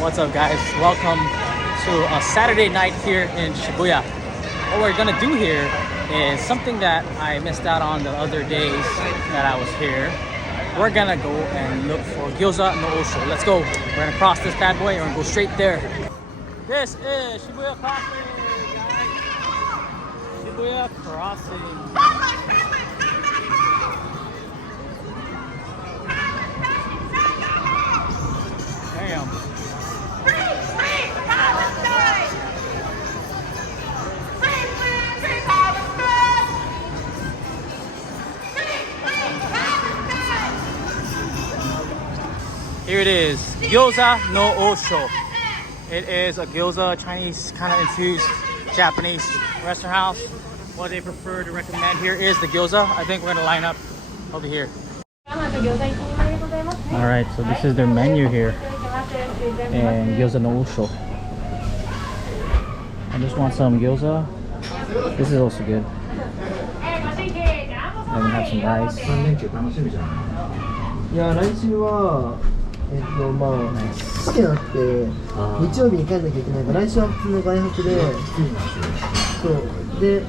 What's up, guys? Welcome to a Saturday night here in Shibuya. What we're gonna do here is something that I missed out on the other days that I was here. We're gonna go and look for Gyoza No Oh Sho. Let's go. We're gonna cross this bad boy and we're gonna go straight there. This is Shibuya Crossing, guys. Shibuya Crossing. Damn. Here it is, Gyoza No Oh Sho. It is a gyoza, Chinese kind of infused Japanese restaurant house. What they prefer to recommend here is the gyoza. I think we're gonna line up over here. All right, so this is their menu here, and Gyoza No Oh Sho. I just want some gyoza. This is also good. Then we have some rice. いや、来週は、まあ、好きじゃなくて、日曜日に帰んなきゃいけないから、来週は普通の外泊で、そう、で、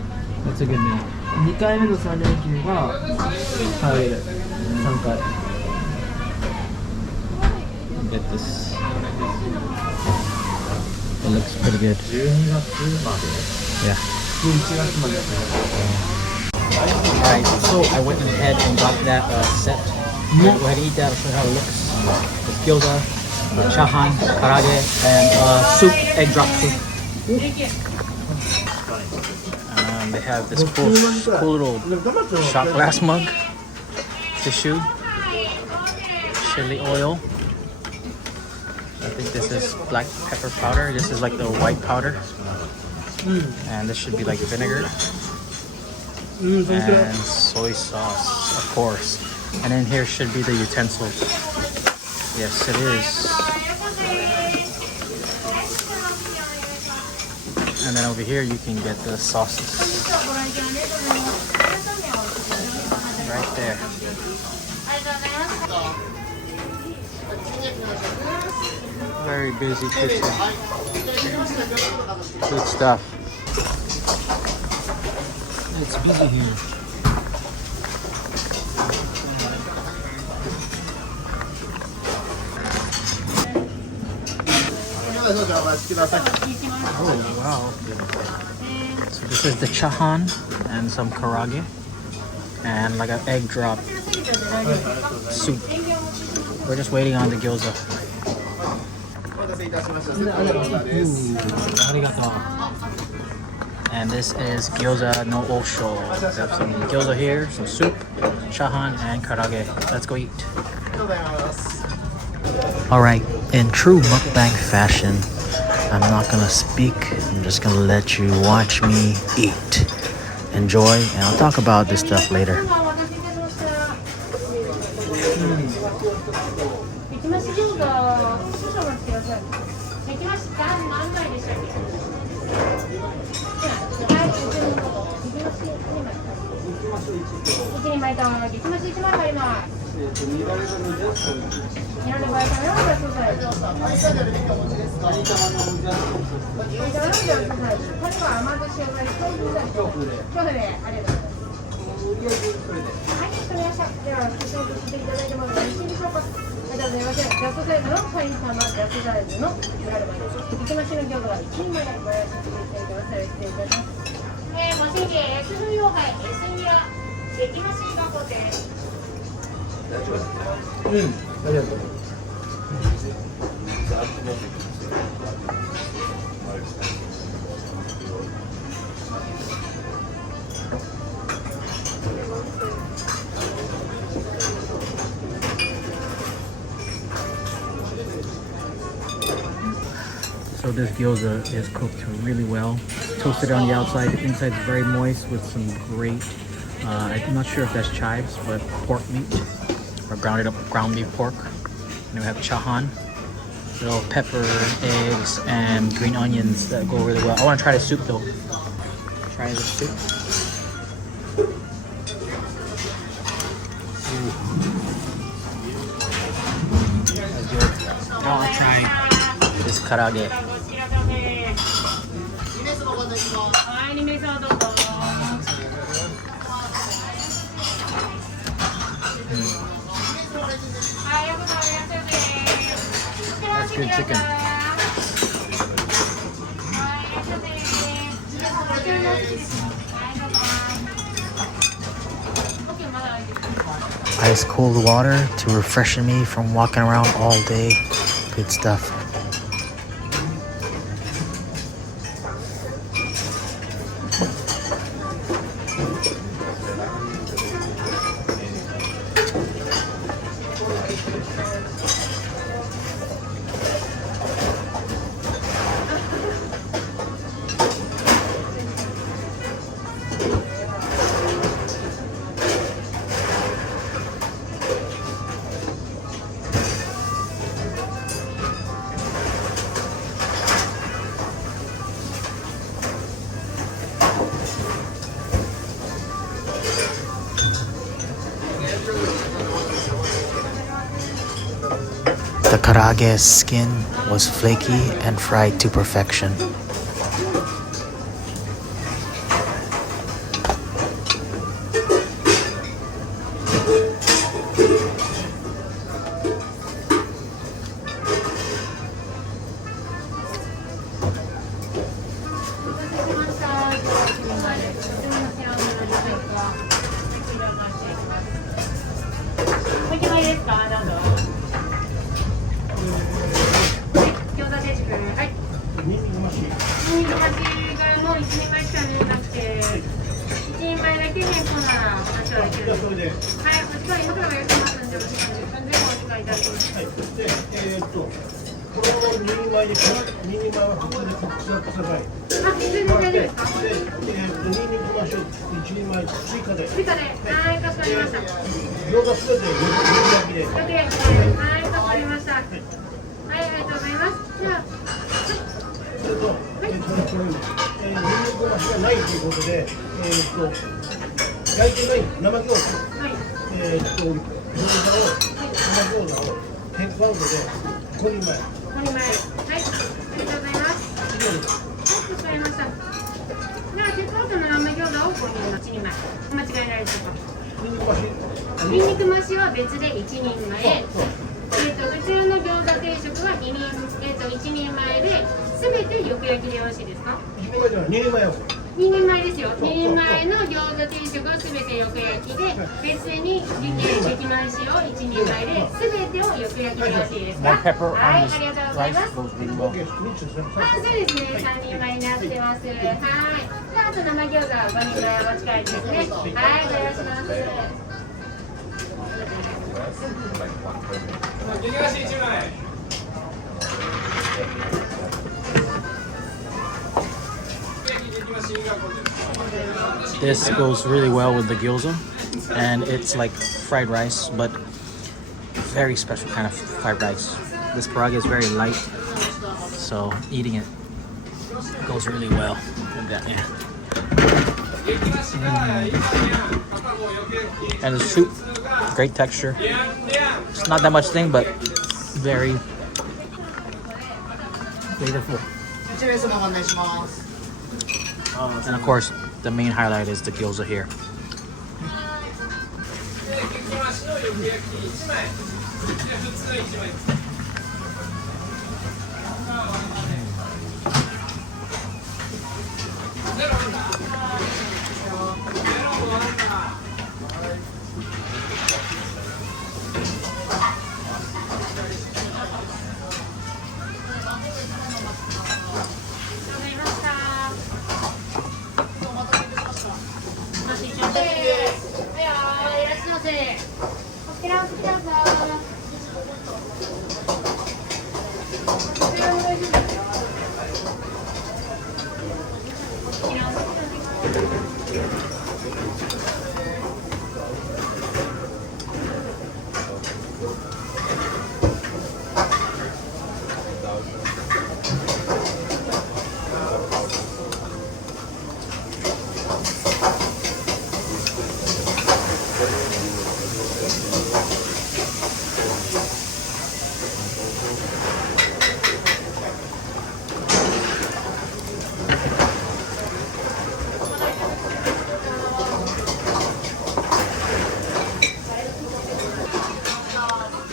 That's a good name. 2回目の3連休が、帰れる。3回。Get this. It looks pretty good. 12月まで Yeah. 11月まで。Alright, so I went ahead and got that set. Go ahead and eat that. I'll show you how it looks. It's gyoza, chahan, karaage, and soup, egg drop soup. They have this cool little shot glass mug, tissue, chili oil. I think this is black pepper powder. This is like the white powder. And this should be like vinegar. And soy sauce, of course. And then here should be the utensils. Yes, it is. And then over here you can get the sauces. Right there. Very busy kitchen. Good stuff. It's busy here. Oh wow. So this is the chahan and some karaage and like an egg drop soup. We're just waiting on the gyoza. And this is Gyoza No Oh Sho. We have some gyoza here, some soup, chahan, and karaage. Let's go eat. Alright, in true mukbang fashion, I'm not gonna speak. I'm just gonna let you watch me eat. Enjoy, and I'll talk about this stuff later. So this gyoza is cooked really well. Toasted on the outside, the inside is very moist with some great, I'm not sure if that's chives, but pork meat or ground beef pork. And we have chahan, little pepper, eggs, and green onions that go really well. I want to try the soup though. Try the soup. That's good. I want to try this karaage. That's good chicken. Ice cold water to refreshen me from walking around all day. Good stuff. The karaage's skin was flaky and fried to perfection. That pepper on this rice goes really well. This goes really well with the gyoza, and it's like fried rice, but very special kind of fried rice. This karaage is very light, so eating it goes really well with that. Yeah. And the soup, great texture. It's not that much thing, but very flavorful. And of course, the main highlight is the gyoza here.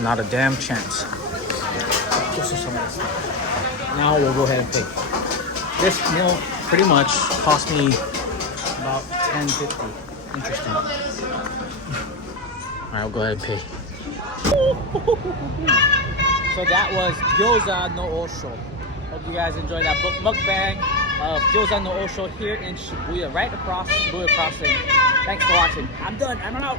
Not a damn chance. Just some of this stuff. Now we'll go ahead and pay. This meal pretty much cost me about $10.50. Interesting. Alright, we'll go ahead and pay. So that was Gyoza No Oh Sho. Hope you guys enjoyed that mukbang of Gyoza No Oh Sho here in Shibuya, right across Shibuya Crossing. Thanks for watching. I'm done. I'm out.